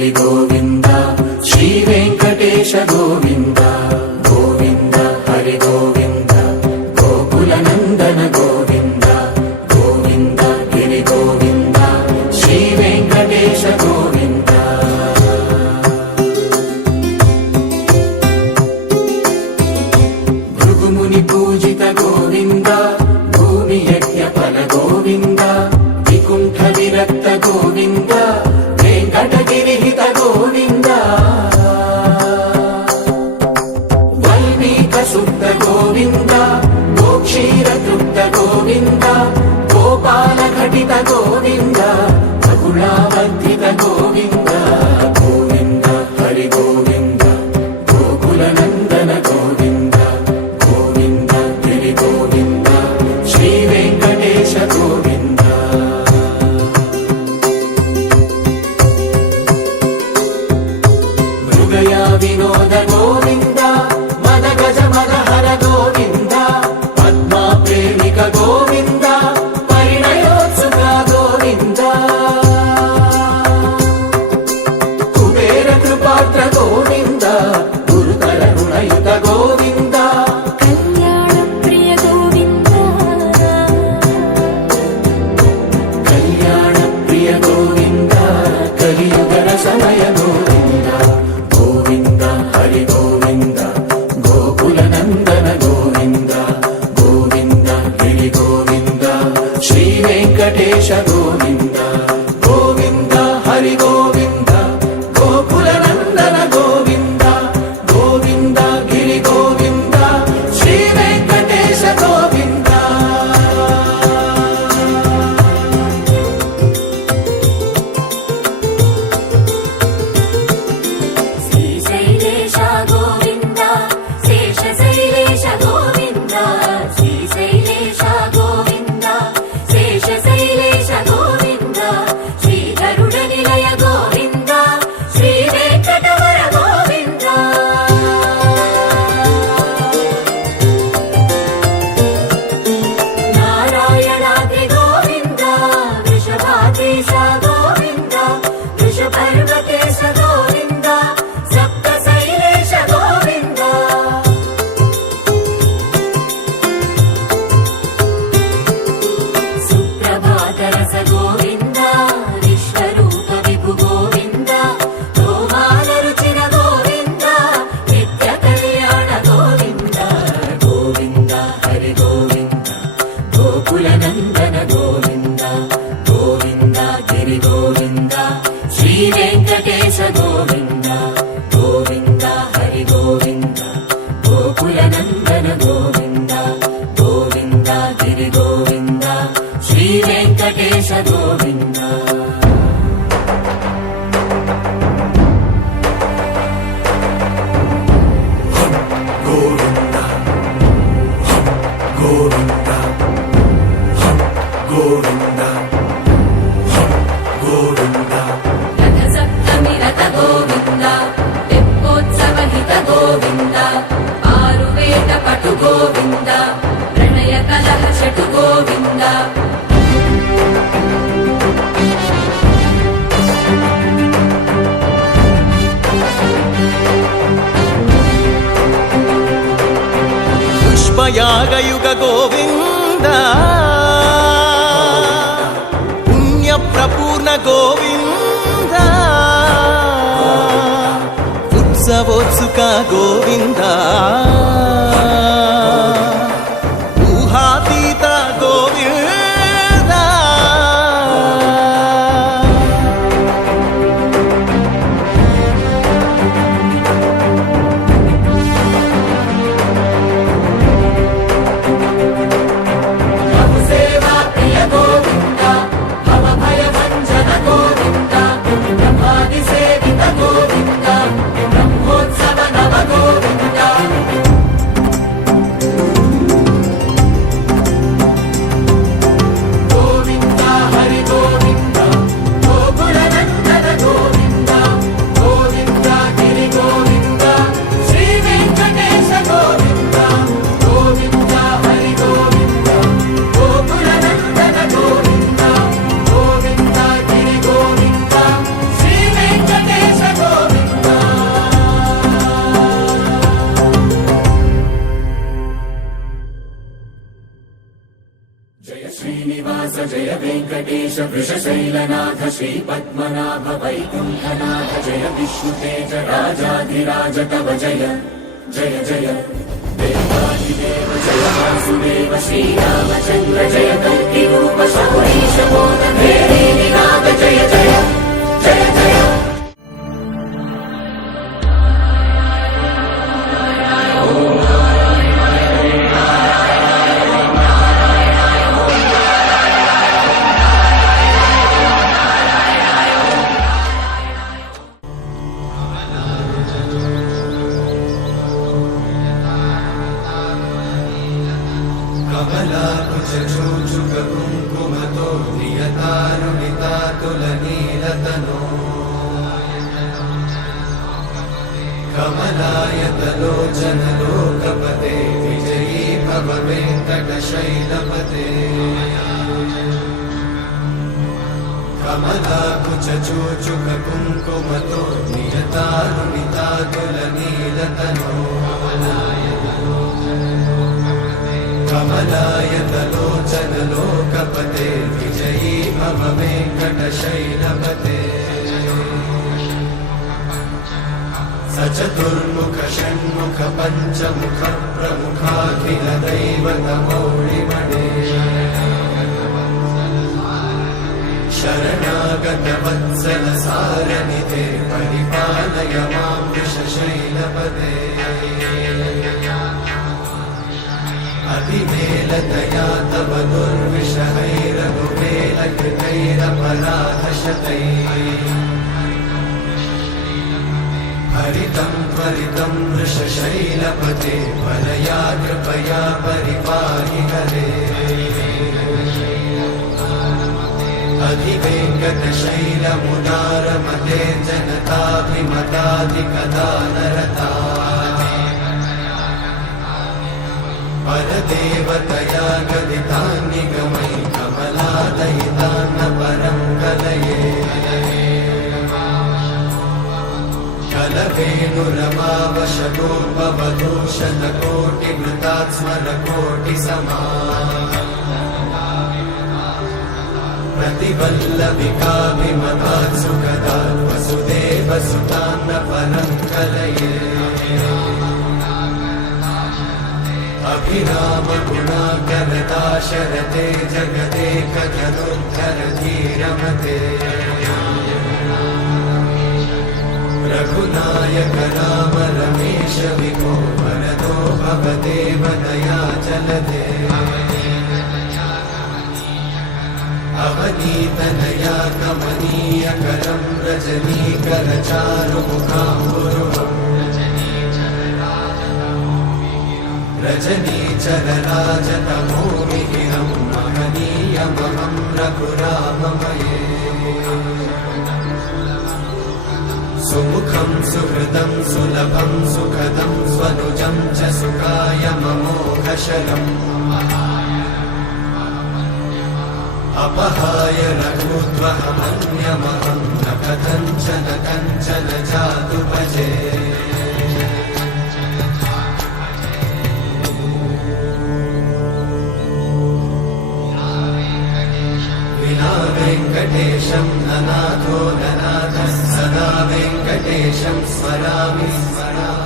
గిరి గోవింద శ్రీ వెంకటేశ గోవింద గోవింద హరి గోవింద గోకుల నందన గోవింద గోవింద గిరి గోవింద శ్రీ వెంకటేశ గోవింద భృగుముని పూజిత గోవింద భూమి యజ్ఞ ఫల గోవింద వికుంఠ విరక్త గోవింద వెంకటగిరిహిత గోవింద వల్మీక శుద్ధ గోవింద గోక్షీర తృప్త గోవింద గోపాల ఘటిత గోవింద గుణావర్ధిత గోవింద గోవింద హరి గోవింద గోకుల నందన గోవింద గోవింద గిరి గోవింద శ్రీ వెంకటేశ గోవింద వినోద గోవింద మద గజ మద హర గోవింద పద్మా ప్రేమిక గోవింద పరిణయోత్సుక గోవింద కుబేర కృపాత్ర గోవింద గురుతర రుణయుత గోవింద కళ్యాణ ప్రియ గోవింద కళ్యాణ ప్రియ గోవింద కలియుగ సమయ గోవింద గోవింద హరి గోవింద గోకుల నందన గోవింద గోవింద గిరి గోవింద శ్రీ వెంకటేశ గోవింద గోవింద హరి గోవింద గోకుల నందన గోవింద గోవింద గిరి గోవింద శ్రీ వెంకటేశ గోవింద శ్రీశైలేశ గోవింద శేషశైలేశ గోవింద శ్రీశైలేశ గోవింద శేషశైలేశ గోవింద శ్రీ గరుడ నిలయ గోవింద శ్రీ వెంకటవర గోవింద నారాయణాద్రి గోవింద వృషభాద్రీశ గోవింద వృషపర్వతేశ గోవింద సప్త శైలేశ గోవింద సుప్రభాతరస గోవింద విశ్వరూప విభు గోవింద గోమాల రుచిన గోవింద నిత్య కళ్యాణ గోవింద గోవింద హరి గోవింద గోకుల నందన గోవింద గోవింద గిరి గోవింద శ్రీ వెంకటేశ గోవింద గోవింద హరి గోవింద గోకుల నందన గోవింద గోవింద గిరి గోవింద శ్రీ వెంకటేశ గోవింద గోవింద గోవింద గోవింద గోవింద రథ సప్తమి రథ గోవింద తెప్పోత్సవ హిత గోవింద ఆరువేద పటు గోవింద ప్రణయ కలహ షటు గోవింద పుష్పయాగయుగ గోవింద పుణ్య ప్రపూర్ణ గోవింద ఉత్సవోత్సుక గోవింద ఊహాతీత గోవింద సేవా ప్రియ గోవింద భవ భయ భంజన గోవింద బ్రహ్మాది సేవిత గోవింద బ్రహ్మోత్సవ నవ గోవింద वृषशैलनाथ श्रीपद्मनाभ वैकुण्ठनाथ जय विष्णुतेज राजाधिराज तव जय जय जय देवादिदेव जय वासुदेव श्रीरामचन्द्र जय कल्किरूप शौरीश बोध भेदी निनाद जय जय जय जय कमलाकुचूचुककुङ्कुमतो नियतानुनितातुलनीलतनो कमलायतलोचनलोकपते विजयी भव वेङ्कटशैलपते कमलाकुचूचुककुङ्कुमतो नियतानुनितातुलनीलतनो कमलायतलोचनलोकपते विजयी भव वेङ्कटशैलपते सचतुर्मुख षण्मुख पञ्चमुख प्रमुखाखिल दैवतमौळिमणे शरणागत वत्सल सारनिधे परिपालय मां वृषशैलपते अतिवेलतया तव दुर्विषहैरघुवेलकृतैरपराधशतैः हरितं त्वरितं वृषशैलपते वरया कृपया परिपाहि हरे अधिवेङ्कटशैलमुदारमते जनताभिमताधिकदानरता परदेवतया गदितान्निगमै कमलादयितान्न परं कलये कलवेणुरमावशतोपवधूशतकोटिमृतात् स्मरकोटिसमा प्रतिवल्लविकाभिमतात् सुखदात् वसुदेवसुतान्न परं कलये अभिराम गुणाकरदाशरथे जगदेकजनुद्धरधीरमते रघुनायक राम रमेश विभो वरदो भवदेव दयाचलदे अवनीतनया कमनीयकरं रजनीकरचारुमुखाम्बुरुहम् रजनीचरराजतमोमिहिरं महनीयमहं रघुराममये सुमुखं सुहृदं सुलभं सुखदं स्वनुजं च सुखाय ममोघशरम् अपहाय रघुत्वहमन्यमहं न कथञ्चन कञ्चन जातु भजे वेङ्कटेशं ननाथो ननाथः सदा वेङ्कटेशं स्मरामि स्मरामि